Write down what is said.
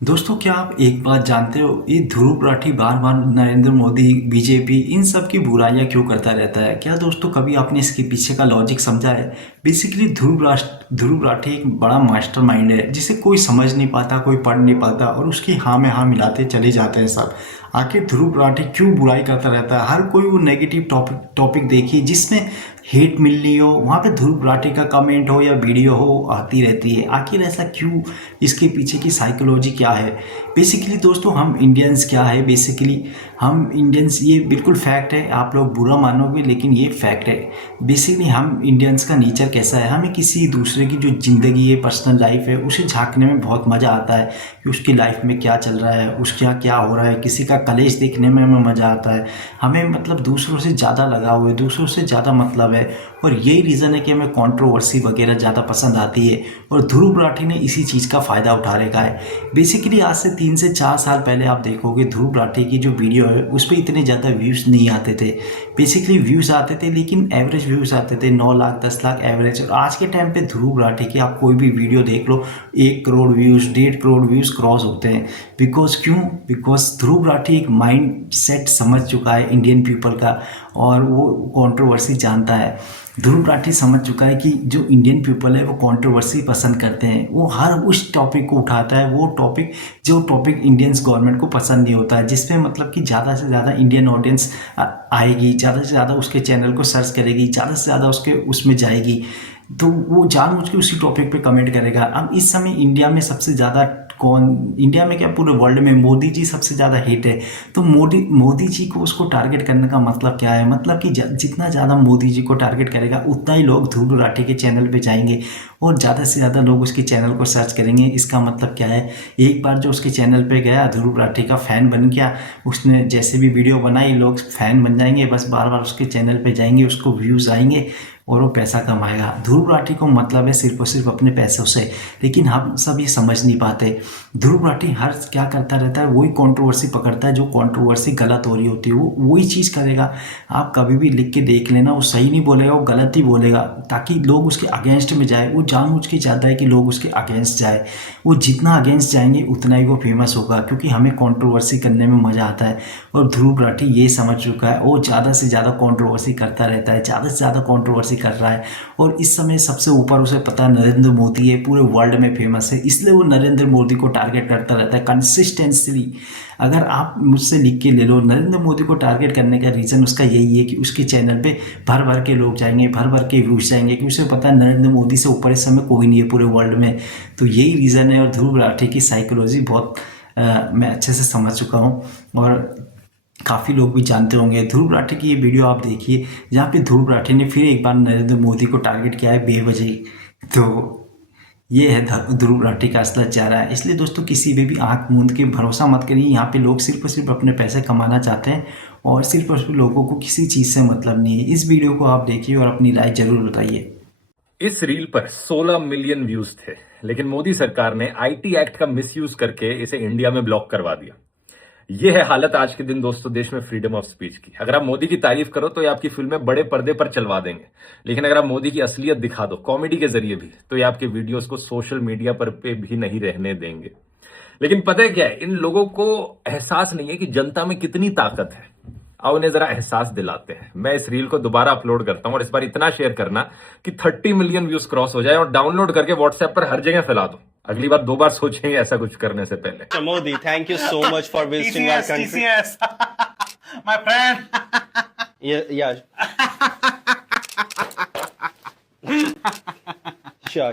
दोस्तों, क्या आप एक बात जानते हो? ये ध्रुव राठी बार बार नरेंद्र मोदी, बीजेपी इन सब की बुराइयां क्यों करता रहता है? क्या दोस्तों कभी आपने इसके पीछे का लॉजिक समझा है? बेसिकली ध्रुव राठी एक बड़ा मास्टरमाइंड है जिसे कोई समझ नहीं पाता, कोई पढ़ नहीं पाता और उसकी हाँ में हाँ मिलाते चले जाते हैं सब। आखिर ध्रुव राठी क्यों बुराई करता रहता है? हर कोई वो नेगेटिव टॉपिक टॉपिक देखिए जिसमें हेट मिल रही हो, वहाँ पे ध्रुव राठी का कमेंट हो या वीडियो हो आती रहती है। आखिर ऐसा क्यों? इसके पीछे की साइकोलॉजी क्या है? बेसिकली दोस्तों, हम इंडियंस क्या है, बेसिकली हम इंडियंस, ये बिल्कुल फैक्ट है। आप लोग बुरा मानोगे लेकिन ये फैक्ट है। बेसिकली हम इंडियंस का नेचर कैसा है, हमें किसी दूसरे की जो ज़िंदगी है, पर्सनल लाइफ है, उसे झांकने में बहुत मज़ा आता है कि उसकी लाइफ में क्या चल रहा है, उसके यहाँ क्या हो रहा है। किसी का कलेश देखने में हमें मज़ा आता है। हमें मतलब दूसरों से ज़्यादा लगाव है, दूसरों से ज़्यादा मतलब है। और यही रीज़न है कि हमें कंट्रोवर्सी वगैरह ज़्यादा पसंद आती है। और ध्रुव राठी ने इसी चीज़ का फ़ायदा उठा रखा है। बेसिकली आज से 3 से 4 साल पहले आप देखोगे ध्रुव राठी की जो वीडियो है उस पर इतने ज़्यादा व्यूज़ नहीं आते थे। बेसिकली व्यूज़ आते थे लेकिन एवरेज व्यूज़ आते थे, 9 लाख 10 लाख एवरेज। और आज के टाइम पे ध्रुव राठी की आप कोई भी वीडियो देख लो, 1 crore views, 1.5 crore views cross होते हैं। बिकॉज क्यों? बिकॉज ध्रुव राठी एक माइंड सेट समझ चुका है इंडियन पीपल का, और वो कंट्रोवर्सी जानता है। ध्रुव राठी समझ चुका है कि जो इंडियन पीपल है वो कंट्रोवर्सी पसंद करते हैं। वो हर उस टॉपिक को उठाता है, वो टॉपिक जो टॉपिक इंडियंस गवर्नमेंट को पसंद नहीं होता है, जिसमें मतलब कि ज़्यादा से ज़्यादा इंडियन ऑडियंस आएगी, ज़्यादा से ज़्यादा उसके चैनल को सर्च करेगी, ज़्यादा से ज़्यादा उसके उसमें जाएगी। तो वो जानबूझ के उसी टॉपिक पे कमेंट करेगा। अब इस समय इंडिया में सबसे ज़्यादा कौन, इंडिया में क्या पूरे वर्ल्ड में मोदी जी सबसे ज़्यादा हिट है। तो मोदी जी को उसको टारगेट करने का मतलब क्या है? मतलब कि जितना ज़्यादा मोदी जी को टारगेट करेगा उतना ही लोग ध्रुव राठी के चैनल पे जाएंगे और ज़्यादा से ज़्यादा लोग उसके चैनल को सर्च करेंगे। इसका मतलब क्या है? एक बार जो उसके चैनल पे गया, ध्रुव राठी का फ़ैन बन गया, उसने जैसे भी वीडियो बनाई लोग फ़ैन बन जाएंगे, बस बार बार उसके चैनल पे जाएंगे, उसको व्यूज़ आएंगे और वो पैसा कमाएगा। ध्रुव राठी को मतलब है सिर्फ और सिर्फ अपने पैसों से। लेकिन हम सब ये समझ नहीं पाते। ध्रुव राठी हर क्या करता रहता है, वही कंट्रोवर्सी पकड़ता है। जो कंट्रोवर्सी गलत हो रही होती है वो वही चीज़ करेगा। आप कभी भी लिख के देख लेना, वो सही नहीं बोलेगा, वो गलत ही बोलेगा ताकि लोग उसके अगेंस्ट में जाए। वो जानबूझ के चाहता है कि लोग उसके अगेंस्ट जाए। वो जितना अगेंस्ट जाएंगे उतना ही वो फेमस होगा, क्योंकि हमें कंट्रोवर्सी करने में मज़ा आता है। और ध्रुव राठी ये समझ चुका है। वो ज़्यादा से ज़्यादा कंट्रोवर्सी करता रहता है, ज़्यादा से ज़्यादा कंट्रोवर्सी कर रहा है। और इस समय सबसे ऊपर उसे पता है नरेंद्र मोदी है, पूरे वर्ल्ड में फेमस है, इसलिए वो नरेंद्र मोदी को टारगेट करता रहता है कंसिस्टेंटली। अगर आप मुझसे लिख के ले लो, नरेंद्र मोदी को टारगेट करने का रीज़न उसका यही है कि उसके चैनल पे भर भर के लोग जाएंगे, भर भर के व्यूज जाएंगे, क्योंकि उसे पता है नरेंद्र मोदी से ऊपर इस समय कोई नहीं है पूरे वर्ल्ड में। तो यही रीज़न है। और ध्रुव राठी की साइकोलॉजी बहुत मैं अच्छे से समझ चुका हूँ। और काफ़ी लोग भी जानते होंगे। ध्रुव राठी की ये वीडियो आप देखिए जहाँ पे ध्रुव राठी ने फिर एक बार नरेंद्र मोदी को टारगेट किया है बेवजह। तो ये है ध्रुव राठी का असला चेहरा है। इसलिए दोस्तों, किसी पे भी आंख मूंद के भरोसा मत करिए। यहाँ पे लोग सिर्फ और सिर्फ अपने पैसे कमाना चाहते हैं और सिर्फ और सिर्फ लोगों को किसी चीज़ से मतलब नहीं है। इस वीडियो को आप देखिए और अपनी राय जरूर बताइए। इस रील पर 16 मिलियन व्यूज थे, लेकिन मोदी सरकार ने आईटी एक्ट का मिसयूज करके इसे इंडिया में ब्लॉक करवा दिया। यह है हालत आज के दिन दोस्तों देश में फ्रीडम ऑफ स्पीच की। अगर आप मोदी की तारीफ करो तो ये आपकी फिल्में बड़े पर्दे पर चलवा देंगे, लेकिन अगर आप मोदी की असलियत दिखा दो कॉमेडी के जरिए भी, तो ये आपके वीडियोस को सोशल मीडिया पर पे भी नहीं रहने देंगे। लेकिन पता है क्या है, इन लोगों को एहसास नहीं है कि जनता में कितनी ताकत है। आओ उन्हें जरा एहसास दिलाते हैं। मैं इस रील को दोबारा अपलोड करता हूं और इस बार इतना शेयर करना कि 30 मिलियन व्यूज क्रॉस हो जाए और डाउनलोड करके व्हाट्सएप पर हर जगह फैला दो। अगली बार 2 बार सोचेंगे ऐसा कुछ करने से पहले। Modi, thank you so much for visiting our country. TCS, my friend. Yeah. Sure.